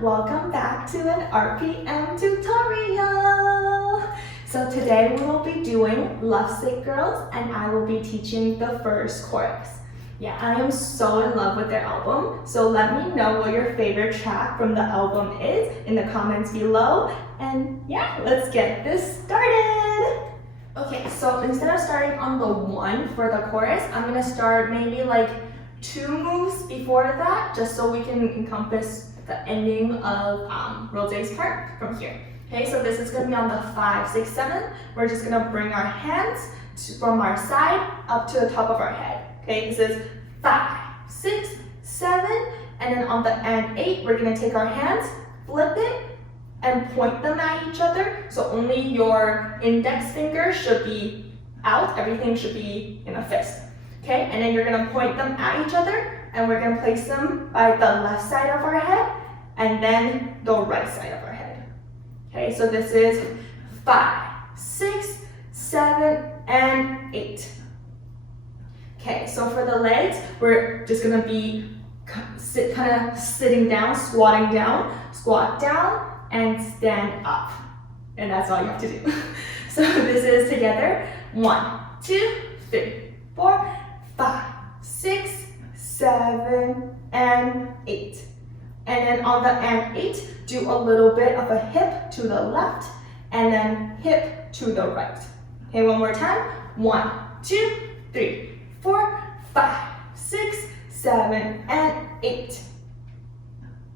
welcome back to an RPM tutorial. So today we will be doing Lovesick Girls and I will be teaching the first chorus. Yeah, I am so in love with their album, so let me know what your favorite track from the album is in the comments below. And yeah, let's get this started. Okay, so instead of starting on the 1 for the chorus, I'm gonna start maybe like 2 moves before that, just so we can encompass the ending of Rosé's part from here. Okay, so this is gonna be on the 5, 6, 7. We're just gonna bring our hands from our side up to the top of our head. Okay, this is 5, 6, 7, and then on the end 8, we're gonna take our hands, flip it, and point them at each other. So only your index finger should be out, everything should be in a fist. Okay, and then you're gonna point them at each other, and we're gonna place them by the left side of our head, and then the right side of our head. Okay, so this is 5, 6, 7, and 8. Okay, so for the legs, we're just gonna be kind of sitting down, squatting down, squat down, and stand up. And that's all you have to do. So this is together, 1, 2, 3, 4, 5, 6, 7, and 8. And then on the end 8, do a little bit of a hip to the left, and then hip to the right. Okay, one more time. 1, 2, 3, 4, 5, 6, 7, and 8.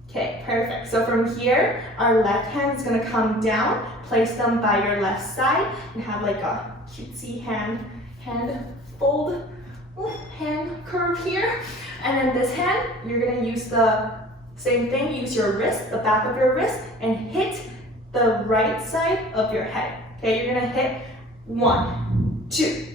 Okay, perfect. So from here, our left hand is gonna come down, place them by your left side, and have like a cutesy hand fold, hand curve here. And then this hand, you're gonna use the same thing, use your wrist, the back of your wrist, and hit the right side of your head. Okay, you're gonna hit 1, 2.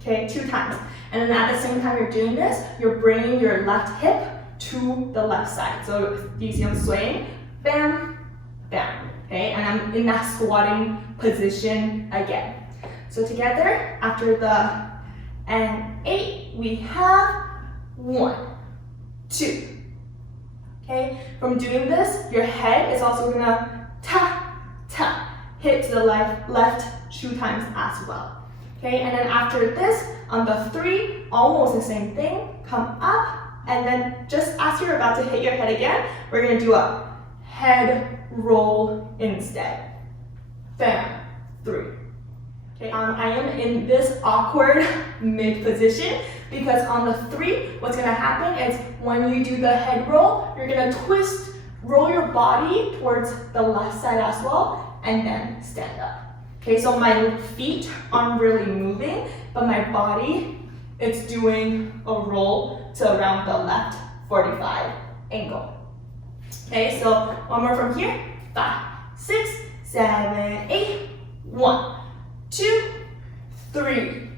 Okay, 2 times. And then at the same time you're doing this, you're bringing your left hip to the left side. So you see I'm swaying, bam, bam. Okay, and I'm in that squatting position again. So together, after the and 8, we have 1, 2. Okay, from doing this, your head is also gonna hit to the left 2 times as well. Okay, and then after this, on the 3, almost the same thing, come up, and then just as you're about to hit your head again, we're gonna do a head roll instead. Bam, 3. Okay, I am in this awkward mid position because on the 3, what's gonna happen is when you do the head roll, you're gonna twist, roll your body towards the left side as well, and then stand up. Okay, so my feet aren't really moving, but my body, it's doing a roll to around the left 45 angle. Okay, so one more from here. 5, 6, 7, 8. 1, 2, 3.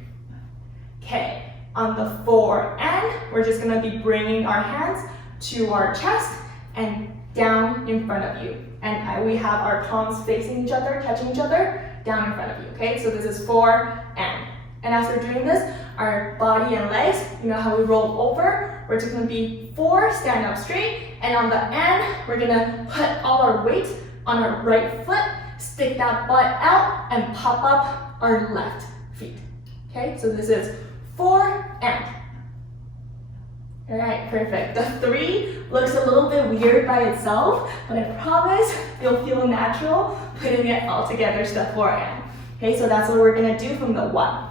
Okay, on the 4 end, we're just gonna be bringing our hands to our chest and down in front of you. And we have our palms facing each other, touching each other, down in front of you. Okay, so this is 4 and. And as we're doing this, our body and legs, you know how we roll over? We're just gonna be 4, stand up straight, and on the end, we're gonna put all our weight on our right foot, stick that butt out, and pop up our left feet. Okay, so this is 4 and. All right, perfect. The 3 looks a little bit weird by itself, but I promise you'll feel natural putting it all together to the 4 and. Okay, so that's what we're gonna do from the 1.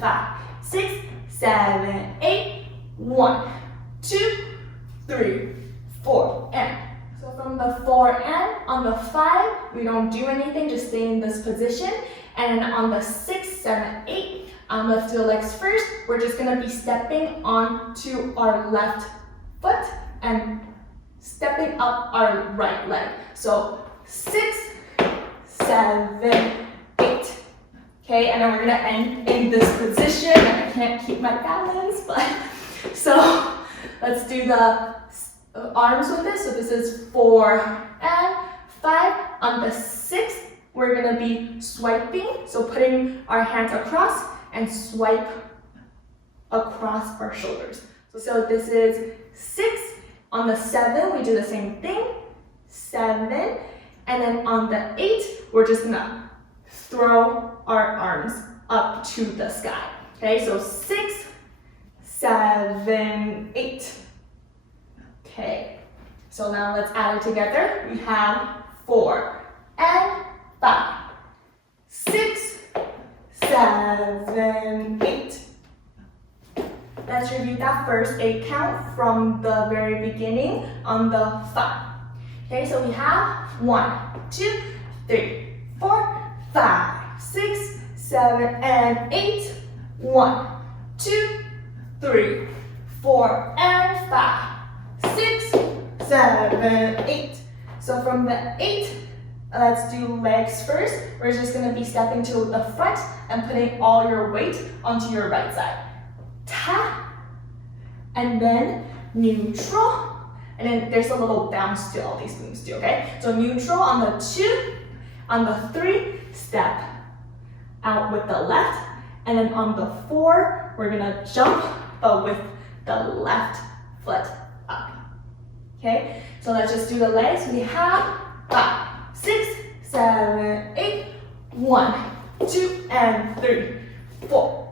5, 6, 7, 8. 1, 2, 3, 4 and. So from the 4 and, on the 5, we don't do anything, just stay in this position. And then on the 6, 7, 8, let's do the legs first. We're just gonna be stepping onto our left foot and stepping up our right leg. So 6, 7, 8. Okay, and then we're gonna end in this position. I can't keep my balance, but so let's do the arms with this. So this is 4 and 5. On the 6, we're gonna be swiping. So putting our hands across and swipe across our shoulders. So this is 6 On the 7, we do the same thing, 7, and then on the 8, we're just gonna throw our arms up to the sky. Okay, so 6, 7, 8. Okay, so now let's add it together. We have 4 and 5, 6, 7, 8. Let's review that first 8 count from the very beginning on the 5. Okay, so we have 1, 2, 3, 4, 5, 6, 7, and 8. 1, 2, 3, 4, and 5, 6, 7, 8. So from the 8, let's do legs first. We're just gonna be stepping to the front and putting all your weight onto your right side. Tap, and then neutral, and then there's a little bounce to all these moves too, okay? So neutral on the 2, on the 3, step out with the left, and then on the 4, we're gonna jump, but with the left foot up, okay? So let's just do the legs. We have 5, 6, 7, 8, 1, 2, and 3, 4.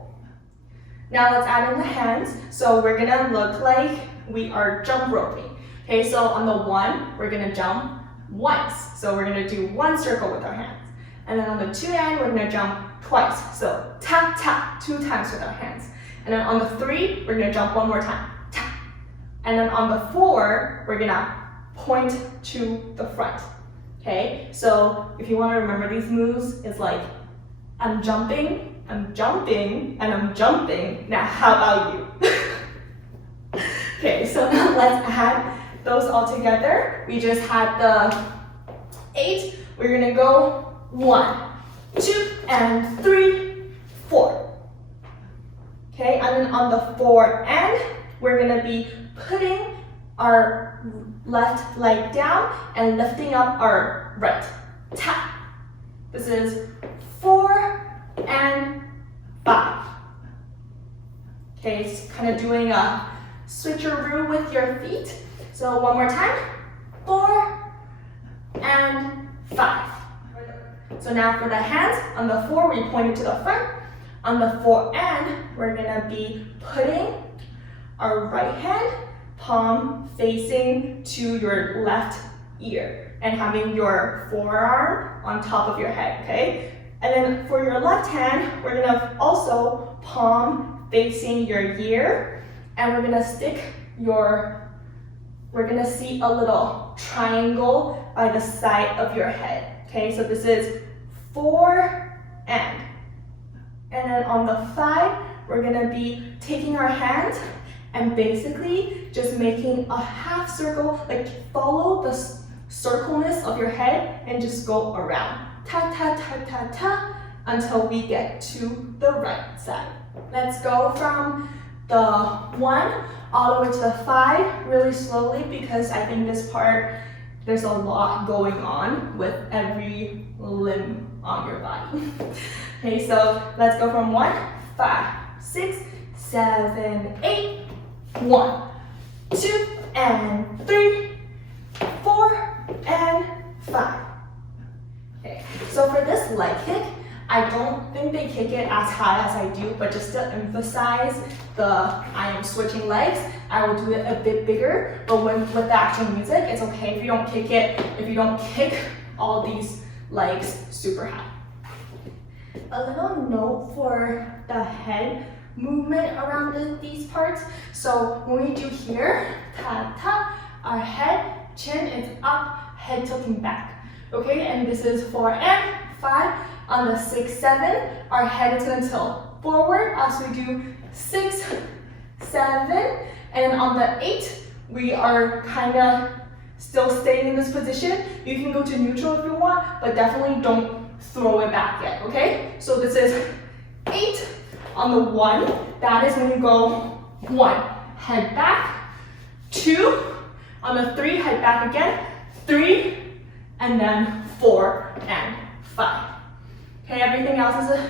Now let's add in the hands. So we're gonna look like we are jump roping. Okay, so on the 1, we're gonna jump once. So we're gonna do 1 circle with our hands. And then on the 2 end, we're gonna jump twice. So tap, tap, 2 times with our hands. And then on the 3, we're gonna jump 1 more time, tap. And then on the 4, we're gonna point to the front. Okay, so if you wanna remember these moves, it's like, I'm jumping, and I'm jumping. Now, how about you? Okay, so now let's add those all together. We just had the 8. We're gonna go 1, 2, and 3, 4. Okay, and then on the 4 end, we're gonna be putting our left leg down and lifting up our right. Tap. This is 4 and 5. Okay, it's kind of doing a switcheroo with your feet. So one more time, 4 and 5. So now for the hands, on the 4, we point it to the front. On the 4 end, we're gonna be putting our right hand palm facing to your left ear and having your forearm on top of your head, okay? And then for your left hand, we're gonna also palm facing your ear, and we're gonna we're gonna see a little triangle by the side of your head, okay? So this is 4 and. And then on the 5, we're gonna be taking our hands and basically just making a half circle, like follow the circleness of your head and just go around. Ta ta ta ta ta until we get to the right side. Let's go from the 1 all the way to the 5 really slowly, because I think this part, there's a lot going on with every limb on your body. Okay, so let's go from 1, 5, 6, 7, 8, 1, 2, and 3, 4, and 5. Okay, so for this leg kick, I don't think they kick it as high as I do, but just to emphasize I am switching legs, I will do it a bit bigger. But with the actual music, it's okay if you don't kick it, if you don't kick all these legs super high. A little note for the head movement around these parts. So when we do here, ta ta, our head, chin is up, head tilting back. Okay, and this is 4 and 5. On the 6, 7, our head is gonna tilt forward as we do 6, 7, and on the 8, we are kinda still staying in this position. You can go to neutral if you want, but definitely don't throw it back yet, okay? So this is 8 on the 1, that is when you go 1, head back, 2, on the 3, head back again, 3, and then 4 and 5. Okay, everything else is the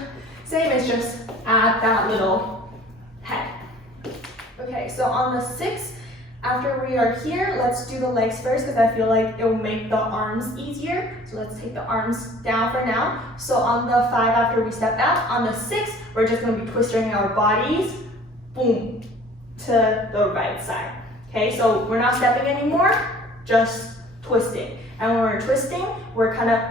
same, it's just add that little head. Okay, so on the 6, After we are here, let's do the legs first because I feel like it will make the arms easier. So let's take the arms down for now. So on the 5 after we step out, on the 6, we're just going to be twisting our bodies, boom, to the right side. Okay, so we're not stepping anymore, just twisting. And when we're twisting, we're kind of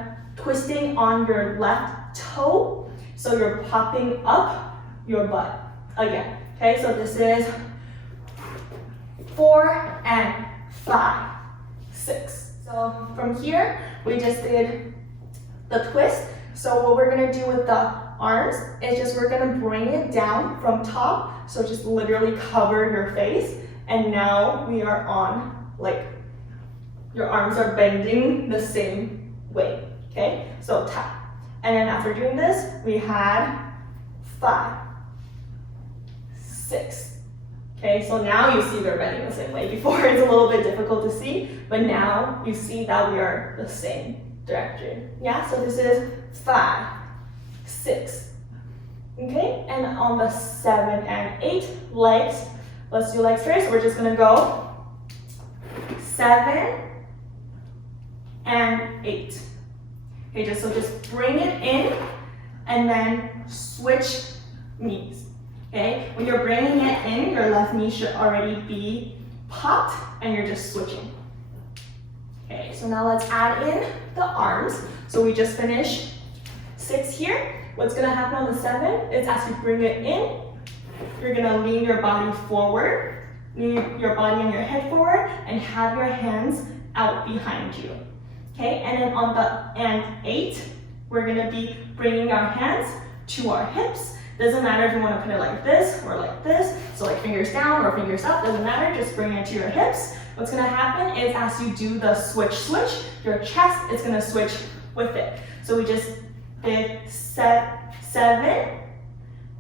twisting on your left toe. So you're popping up your butt again. Okay, so this is 4 and 5, 6. So from here, we just did the twist. So what we're gonna do with the arms is just we're gonna bring it down from top. So just literally cover your face. And now we are on, like, your arms are bending the same way, okay? So tap. And then after doing this, we had 5, 6. Okay, so now you see they're bending the same way. Before it's a little bit difficult to see, but now you see that we are the same direction. Yeah, so this is 5, 6. Okay, and on the 7 and 8, legs. Let's do legs first. We're just gonna go 7 and 8. Okay, just bring it in and then switch knees. Okay, when you're bringing it in, your left knee should already be popped and you're just switching. Okay, so now let's add in the arms. So we just finished 6 here. What's gonna happen on the 7 is as you bring it in, you're gonna lean your body forward, lean your body and your head forward, and have your hands out behind you. Okay, and then on the 8, we're gonna be bringing our hands to our hips. Doesn't matter if you want to put it like this or like this. So like fingers down or fingers up, doesn't matter, just bring it to your hips. What's gonna happen is as you do the switch, your chest is gonna switch with it. So we just did 7.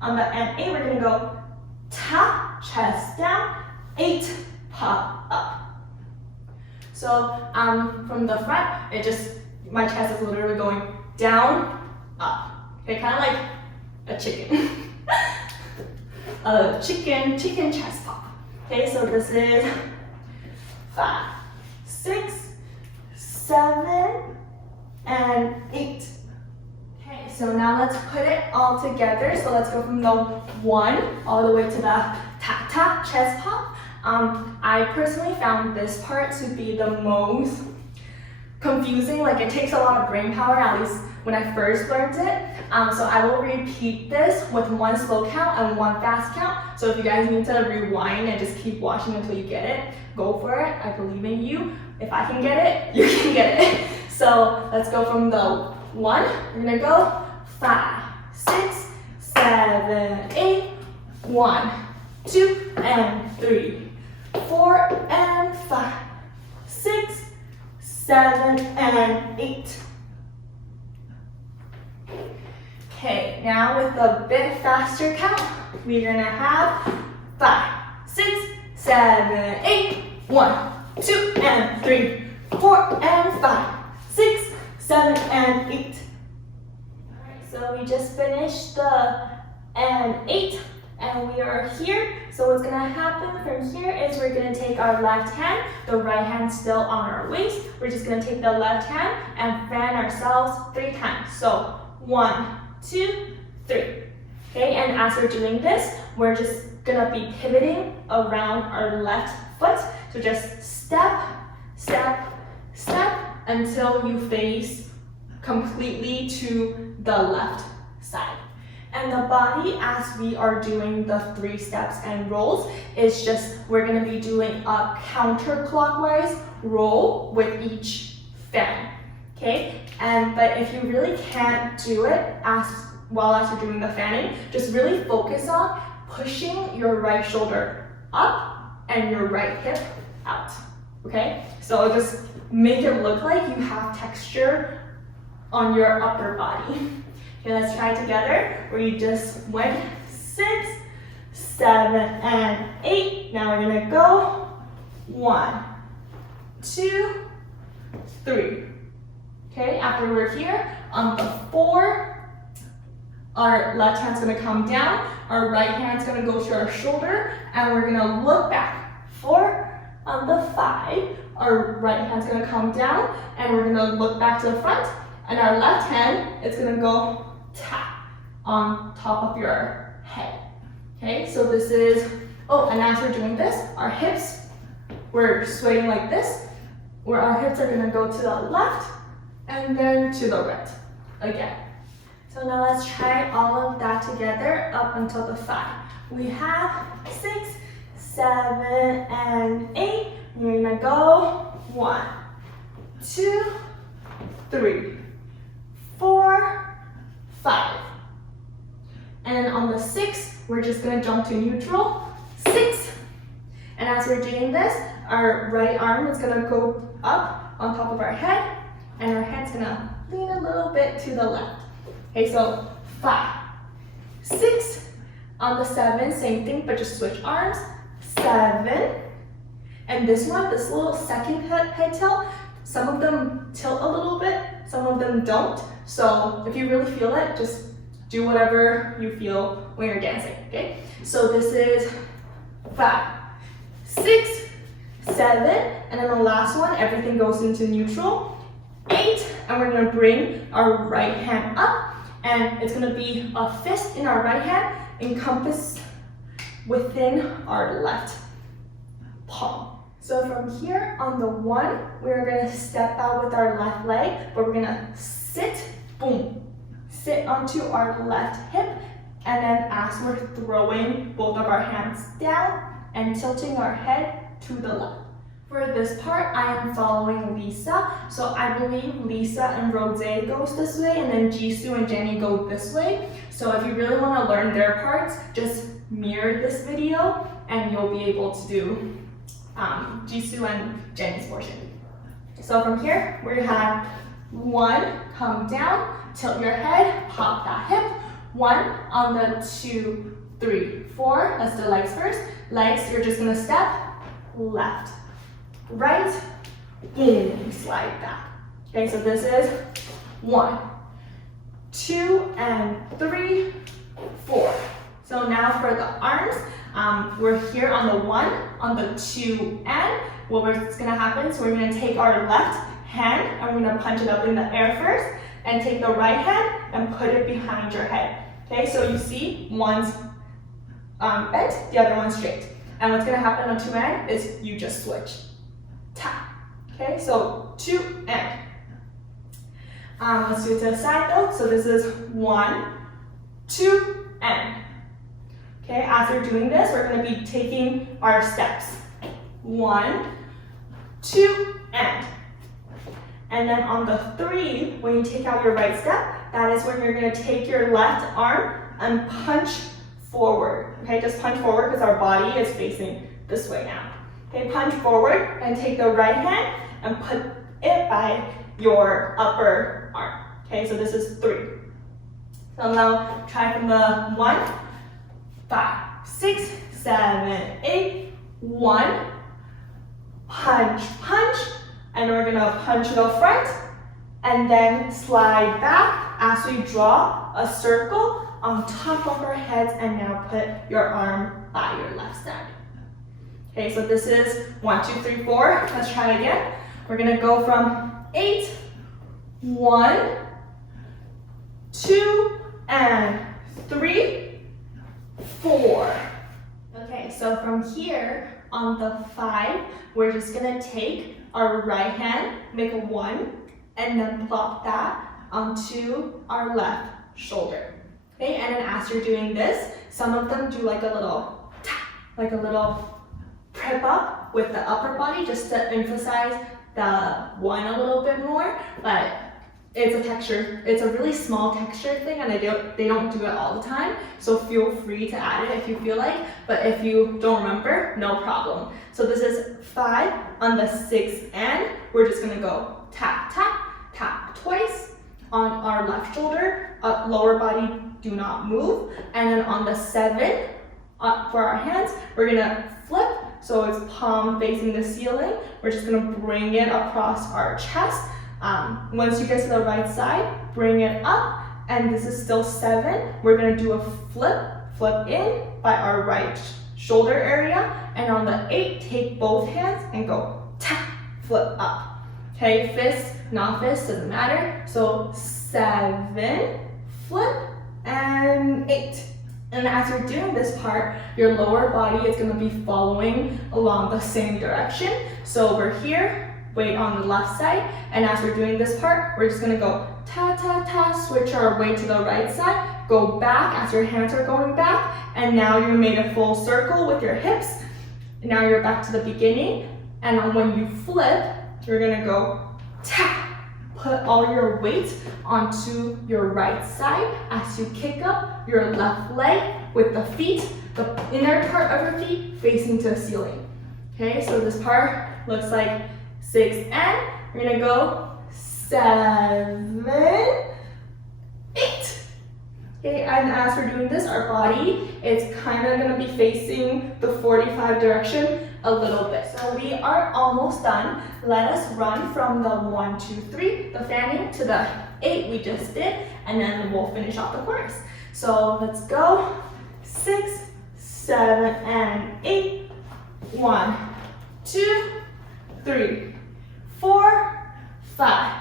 On the and 8, we're gonna go tap, chest down, 8, pop up. So from the front, my chest is literally going down, up. Okay, kind of like a chicken. A chicken chest pop. Okay, so this is 5, 6, 7, and 8. Okay, so now let's put it all together. So let's go from the 1 all the way to the tap tap chest pop. I personally found this part to be the most confusing. Like it takes a lot of brain power, at least when I first learned it. So I will repeat this with 1 slow count and 1 fast count. So if you guys need to rewind and just keep watching until you get it, go for it. I believe in you. If I can get it, you can get it. So let's go from the 1. We're gonna go 5, 6, 7, 8, 1, 2, and 3, 4, and 5, 6, 7, and 8. Okay, now with a bit faster count, we're gonna have 5, 6, 7, 8, 1, 2, and 3, 4, and 5, 6, 7, and 8. Alright, so we just finished the 8, and we are here. So what's gonna happen from here is we're gonna take our left hand, the right hand still on our waist. We're just gonna take the left hand and fan ourselves 3 times. So 1, 2, 3. Okay, and as we're doing this, we're just gonna be pivoting around our left foot. So just step, step, step until you face completely to the left side. And the body, as we are doing the 3 steps and rolls, is just we're gonna be doing a counterclockwise roll with each fan. Okay, but if you really can't do it as you're doing the fanning, just really focus on pushing your right shoulder up and your right hip out. Okay, so just make it look like you have texture on your upper body. Okay, let's try it together. Where you just went 6, 7, and 8. Now we're gonna go 1, 2, 3. Okay, after we're here, on the 4, our left hand's gonna come down, our right hand's gonna go to our shoulder, and we're gonna look back. 4, On the 5, our right hand's gonna come down and we're gonna look back to the front, and our left hand is gonna go tap on top of your head. Okay, so this is, oh, and as we're doing this, our hips, we're swaying like this, where our hips are gonna go to the left and then to the right again. So now let's try all of that together up until the 5. We have 6, 7, and 8. You're gonna go 1, 2, 3, 4, 5. And then on the 6, we're just gonna jump to neutral, 6. And as we're doing this, our right arm is gonna go up on top of our head, and our head's gonna lean a little bit to the left. Okay, so 5, 6, on the 7, same thing, but just switch arms, 7, and this one, this little second head tilt, some of them tilt a little bit, some of them don't, so if you really feel it, just do whatever you feel when you're dancing, okay? So this is 5, 6, 7, and then the last one, everything goes into neutral, 8, and we're gonna bring our right hand up, and it's gonna be a fist in our right hand, encompassed within our left palm. So from here on the 1, we're gonna step out with our left leg, but we're gonna sit, boom, sit onto our left hip, and then as we're throwing both of our hands down and tilting our head to the left. For this part, I am following Lisa. So I believe Lisa and Rose goes this way, and then Jisoo and Jenny go this way. So if you really want to learn their parts, just mirror this video, and you'll be able to do Jisoo and Jenny's portion. So from here, we have 1, come down, tilt your head, pop that hip. 1 on the 2, 3, 4. Let's do legs first. Legs, you're just gonna step left, right, boom, slide back. Okay, so this is 1, 2, and 3, 4. So now for the arms, we're here on the 1, on the 2, and what's gonna happen, so we're gonna take our left hand and we're gonna punch it up in the air first, and take the right hand and put it behind your head. Okay, so you see one's bent, the other one's straight. And what's gonna happen on 2 and is you just switch. Tap. Okay, so 2 and. Let's do it to the side though. So this is 1, 2, and. Okay, as we're doing this, we're gonna be taking our steps. 1, 2, and. And then on the 3, when you take out your right step, that is when you're gonna take your left arm and punch forward. Okay, just punch forward because our body is facing this way now. Okay, punch forward and take the right hand and put it by your upper arm. Okay, so this is 3. So now try from the 1, 5, 6, 7, 8, 1, punch, punch, and we're gonna punch the front and then slide back as we draw a circle on top of our heads, and now put your arm by your left side. Okay, so this is 1, 2, 3, 4. Let's try again. We're gonna go from 8, 1, 2, and 3, 4. Okay, so from here on the 5, we're just gonna take our right hand, make a 1, and then plop that onto our left shoulder. Okay, and then as you're doing this, some of them do like a little tap, like a little prep up with the upper body just to emphasize the 1 a little bit more, but it's a texture, it's a really small texture thing, and they don't do it all the time, so feel free to add it if you feel like, but if you don't remember, no problem. So this is 5 on the 6, and we're just gonna go tap, tap, tap twice on our left shoulder, lower body do not move, and then on the 7, for our hands, we're gonna flip, so it's palm facing the ceiling. We're just gonna bring it across our chest. Once you get to the right side, bring it up, and this is still 7. We're gonna do a flip in by our right shoulder area. And on the 8, take both hands and go tap, flip up. Okay, fist, not fist, doesn't matter. So 7, flip, and 8. And as you're doing this part, your lower body is going to be following along the same direction. So we're here, weight on the left side, and as we're doing this part, we're just going to go ta ta ta, switch our weight to the right side, go back as your hands are going back, and now you made a full circle with your hips. Now you're back to the beginning, and when you flip, you're going to go tap. Put all your weight onto your right side as you kick up your left leg with the feet, the inner part of your feet facing to the ceiling. Okay, so this part looks like 6 and we're gonna go 7, 8. Okay, and as we're doing this, our body is kind of gonna be facing the 45 direction a little bit. So we are almost done. Let us run from the 1, 2, 3, the fanning, to the 8 we just did, and then we'll finish off the chorus. So let's go. 6, 7, and 8. 1, 2, 3, 4, 5,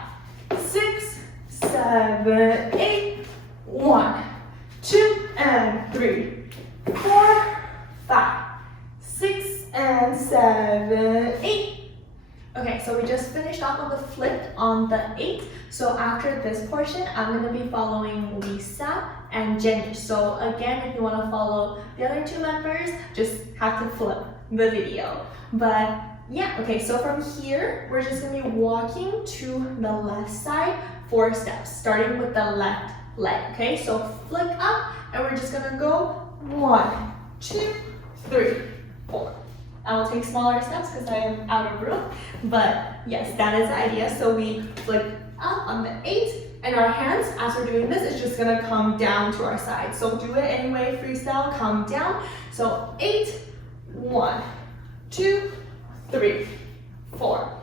6, 7, 8. 1, 2, and 3, 4, 5, 6, and 7, 8. Okay, so we just finished off on the flip on the 8. So after this portion, I'm going to be following Lisa and Jenny. So again, if you want to follow the other 2 members, just have to flip the video. But yeah, okay, so from here, we're just going to be walking to the left side 4 steps, starting with the left leg. Okay, so flick up, and we're just going to go 1, 2, 3, 4. I will take smaller steps because I am out of room, but yes, that is the idea. So we flick up on the 8, and our hands, as we're doing this, is just gonna come down to our side. So do it anyway, freestyle, come down. So 8, 1, 2, 3, 4.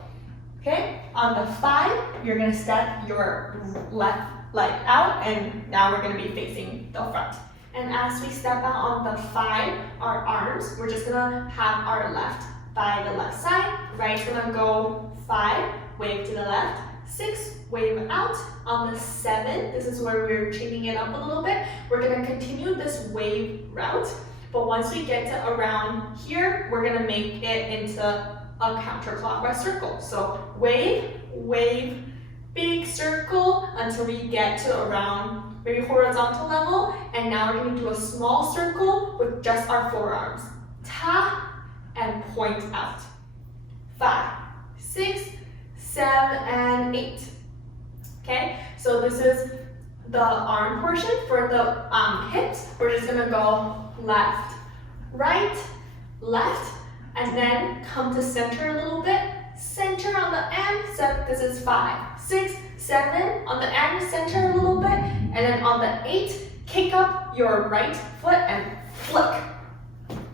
Okay, on the 5, you're gonna step your left leg out, and now we're gonna be facing the front. And as we step out on the 5, our arms, we're just gonna have our left by the left side. Right's gonna go 5, wave to the left. 6, wave out. On the 7, this is where we're changing it up a little bit. We're gonna continue this wave route, but once we get to around here, we're gonna make it into a counterclockwise circle. So wave, wave, big circle until we get to around maybe horizontal level, and now we're going to do a small circle with just our forearms. Tap and point out. 5, 6, 7, and 8. Okay, so this is the arm portion. For the hips, we're just going to go left, right, left, and then come to center a little bit. Center on the end, so this is 5, 6, 7, on the end, center a little bit, and then on the 8, kick up your right foot and flick.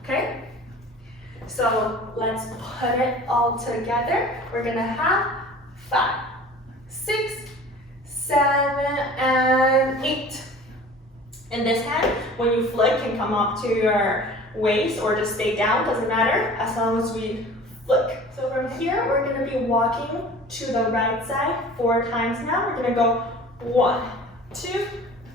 Okay? So let's put it all together. We're gonna have 5, 6, 7, and 8. And this hand, when you flick, can come up to your waist or just stay down, doesn't matter, as long as we flick. So from here, we're going to be walking to the right side 4 times now. We're going to go 1, 2,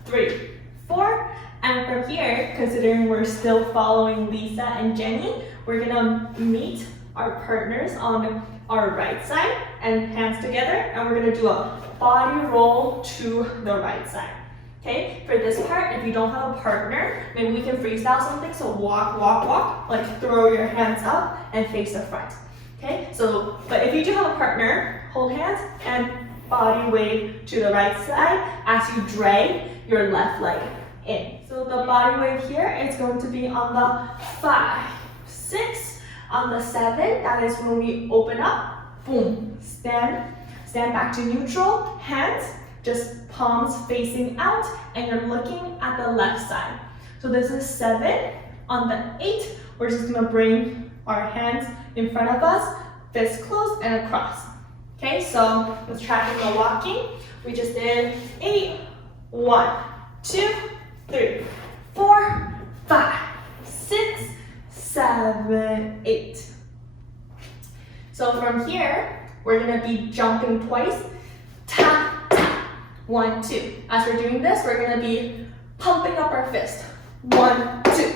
3, 4. And from here, considering we're still following Lisa and Jenny, we're going to meet our partners on our right side and hands together. And we're going to do a body roll to the right side. Okay, for this part, if you don't have a partner, maybe we can freestyle something. So walk, walk, walk, like throw your hands up and face the front. Okay, so, but if you do have a partner, hold hands and body wave to the right side as you drag your left leg in. So the body wave here is going to be on the 5, 6, on the 7, that is when we open up, boom, stand back to neutral, hands, just palms facing out, and you're looking at the left side. So this is 7. On the 8, we're just gonna bring our hands in front of us, fists closed and across. Okay, so let's try the walking. We just did 8, 1, 2, 3, 4, 5, 6, 7, 8. So from here, we're gonna be jumping twice. Tap, tap, 1, 2. As we're doing this, we're gonna be pumping up our fist. 1, 2.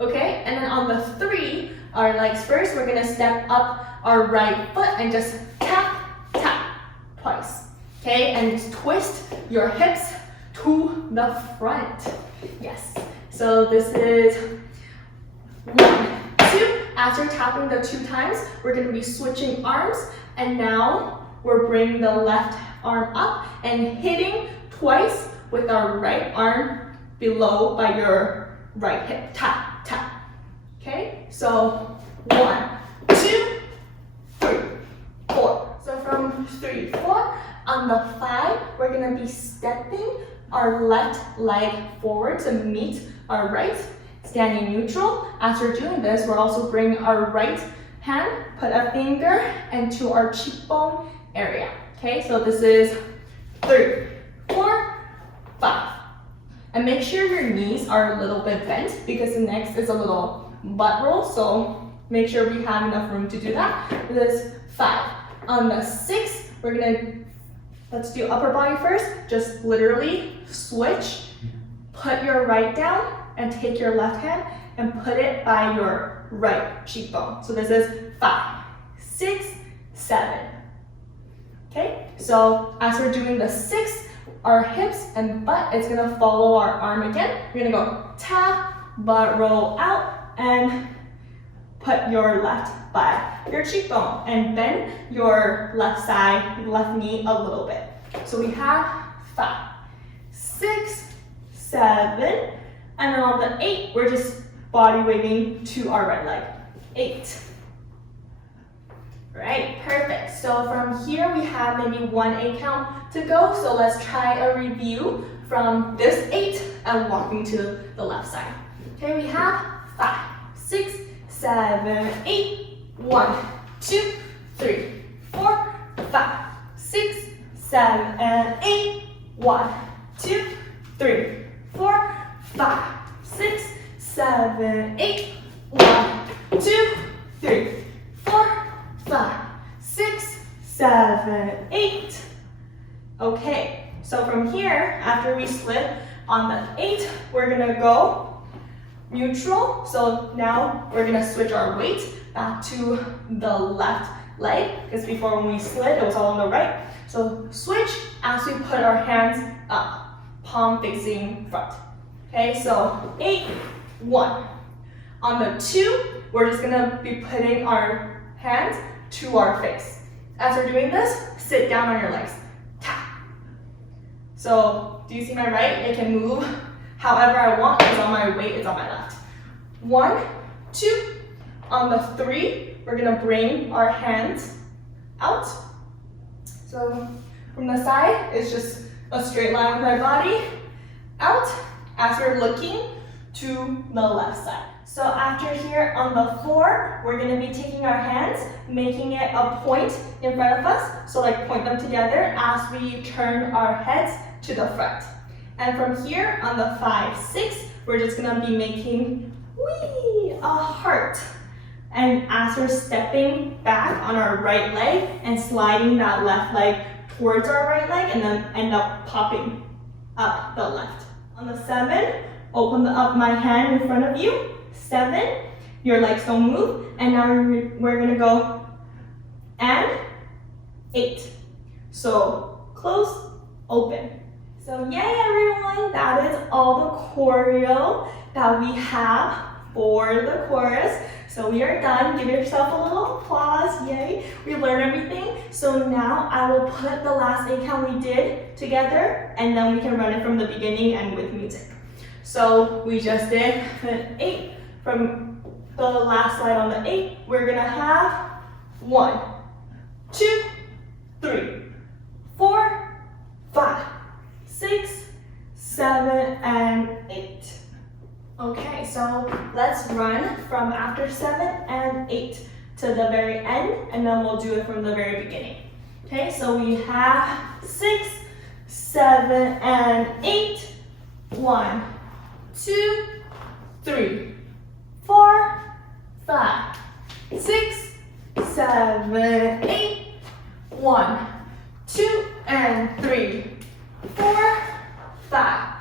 Okay, and then on the 3, our legs first, we're gonna step up our right foot and just tap, tap, twice. Okay, and twist your hips to the front. Yes, so this is 1, 2. After tapping the 2 times, we're gonna be switching arms, and now we're bringing the left arm up and hitting twice with our right arm below by your right hip. Tap, tap. Okay, so 1, 2, 3, 4. So from 3, 4, on the 5, we're gonna be stepping our left leg forward to meet our right, standing neutral. As we're doing this, we're also bringing our right hand, put a finger into our cheekbone area. Okay, so this is 3, 4, 5. And make sure your knees are a little bit bent because the next is a little butt roll, so make sure we have enough room to do that. This is 5. On the 6, we're gonna, let's do upper body first. Just literally switch, put your right down and take your left hand and put it by your right cheekbone. So this is 5, 6, 7. Okay, so as we're doing the 6, our hips and butt is gonna follow our arm again. You're gonna go tap, butt roll out, and put your left by your cheekbone and bend your left side, left knee a little bit. So we have 5, 6, 7, and then on the 8, we're just body waving to our right leg. 8. Right, perfect. So from here we have maybe 1 8 count to go. So let's try a review from this 8 and walking to the left side. Okay, we have 5, 6, 7, 8. 1, 2, 3, 4, 5, 6, 7, 8. 1, 2, 3, 4, 5, 6, 7, 8. 1, 2, 3, 4, 5, 6, 7, 8. Okay, so from here, after we split on the 8, we're gonna go neutral. So now we're gonna switch our weight back to the left leg, because before when we slid, it was all on the right. So switch as we put our hands up, palm facing front. Okay, so 8, 1. On the 2, we're just gonna be putting our hands to our face. As we're doing this, sit down on your legs. Tap. So, do you see my right? It can move however I want. It's on my weight, it's on my left. 1, 2. On the 3, we're gonna bring our hands out. So, from the side, it's just a straight line with my body. Out, as we're looking to the left side. So after here on the 4, we're gonna be taking our hands, making it a point in front of us. So like point them together as we turn our heads to the front. And from here on the 5, 6, we're just gonna be making a heart. And as we're stepping back on our right leg and sliding that left leg towards our right leg and then end up popping up the left. On the 7, open up my hand in front of you. 7, your legs don't move, and now we're gonna go and 8. So close, open. So yay everyone, that is all the choreo that we have for the chorus. So we are done. Give yourself a little applause, yay. We learned everything. So now I will put the last 8 count we did together, and then we can run it from the beginning and with music. So we just did 8. From the last slide on the 8, we're gonna have 1, 2, 3, 4, 5, 6, 7, and 8. Okay, so let's run from after 7 and 8 to the very end, and then we'll do it from the very beginning. Okay, so we have 6, 7, and 8. 1, 2, 3, 4, 5, 6, 7, 8. 1, 2, and 3, 4, 5,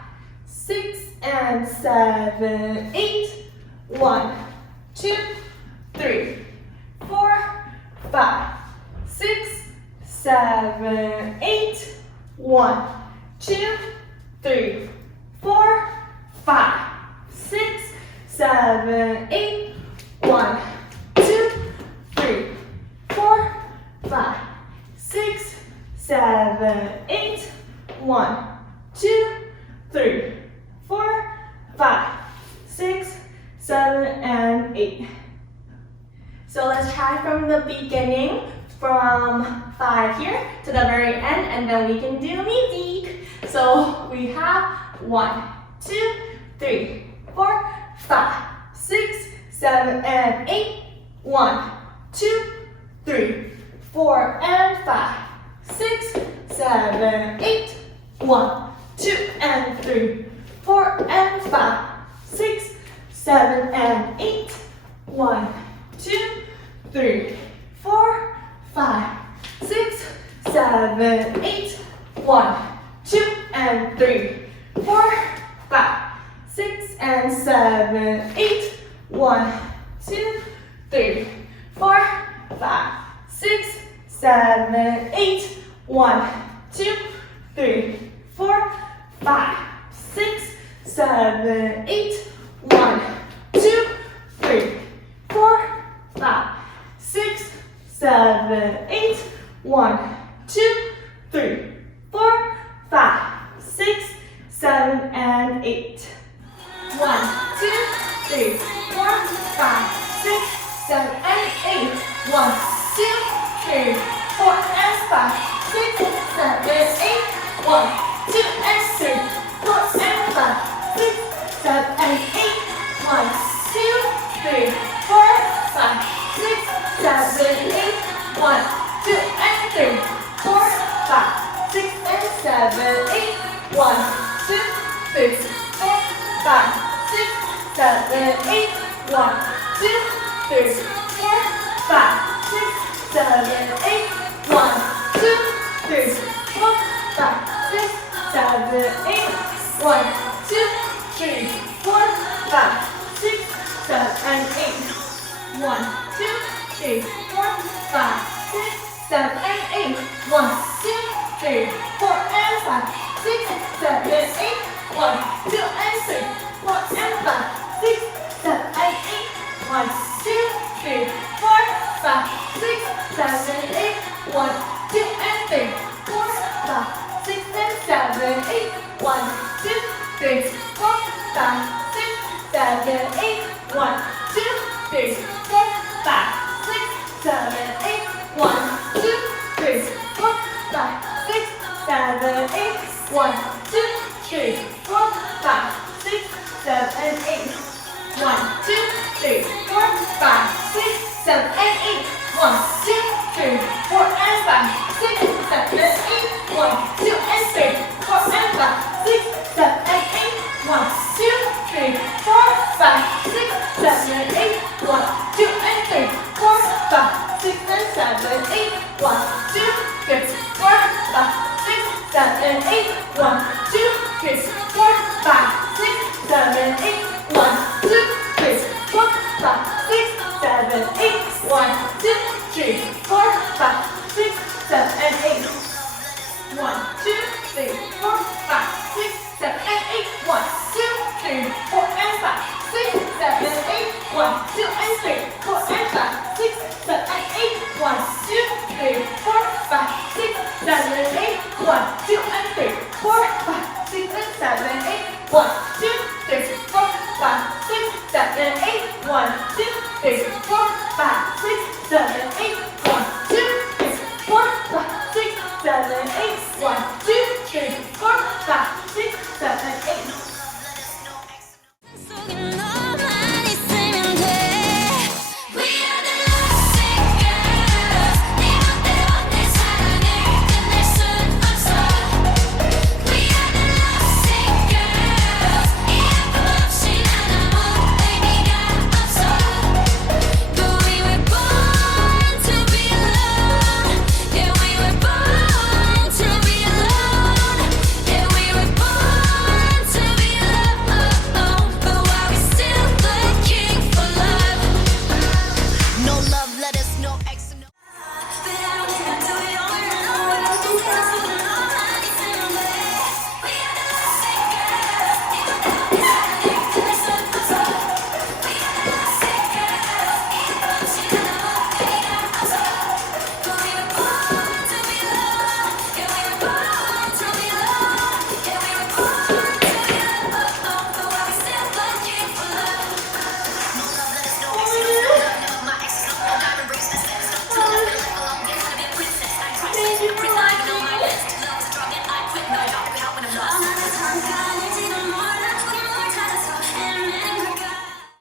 6, and 7, 8. 1, 2, 3, 4, 5, 6, 7, 8. 1, 2, 3, 4, 5, 6, 7, 8. 1, 2, 3, 4, 5, 6, 7, 8. 1, 2, 3, 4, 5, 6, 7, and 8. So let's try from the beginning, from 5 here to the very end, and then we can do music. So we have 1, 2, 3, 4, 5, 6, 7, and 8. 1, 2, 3, 4, and 5, 6, 7, 8. 1, 2, and 3, 4, and 5, 6, 7, and 8. 1, 2, 3, 4, 5, 6, 7, 8. 1, 2, and 3, 4, 5, 6, and 7, 8. 1, 2, 3, 4, 5, 6, 7, 8. 1, 2, 3, 4, 5, 6, 7, 8. 1, 2, 3, 4, 5, 6, 7, 8. 1, 2, 3, 4, 5, 6, 7, and 8. 1, 2, 3, 4, 5, 6, 7, and 8. 1, 2, 3, 4, and 5, 6, 7, 8. 1, 2, and 3, 4, and 5, 6, 7, and 8. 1, 2, 3, 4, 5, 6, 7, 8. 1, 2, and 3, 4, 5, 6, and 7, 8. 1, 2, 3, 4, 5, 6, 7, 8. 1, 2, 3, 4, 5, 6, 7, 8. 1, 2, 3, 4, 5, 6, 7, 8. 1, 2, 3, 4, 5, 6, 7, and 8. 1, 2, 3, 4, 5, 6, 7, and 8. 1, 2, 3, 4, and 5, 6, 7, 8. 1, 2, and 3, 4, and 5, 6, 7, and 8. 1, 2, 3, 4, 5, 6, 7, 8. 1, 2, and 3, 4, 5, 6, and 7, 8. 1, 2, 3, 4, 5, 6, 7, 8. 1, 2, 3, 4, 5, 6, 7, 8. 1, 2, 3, 4, 5, 6, 7, 8. 1, 2, 3, 4, 5, 6, 7, and 8. 1, 2, 3, 4, 5, 6, 7, and 8. 1, 2, 3, 4, and 5, 6, 7, and 8. 1, 2, and 3, 4, and 5, 6, 7, and 8. 1, 2, 3, 4, 5, 6, 7, and 8. 1, 2, and 3, 4, 5, 6, and 7, 8. 1, 2, 3, 4, 5, 6, 7, and 8. 1, 2, 3, 4, 5, 6, 7, 8. 1, 2, 3, 4, 5, 6, 7, 8. 1, 2, 3, 4, 5, 6, 7, no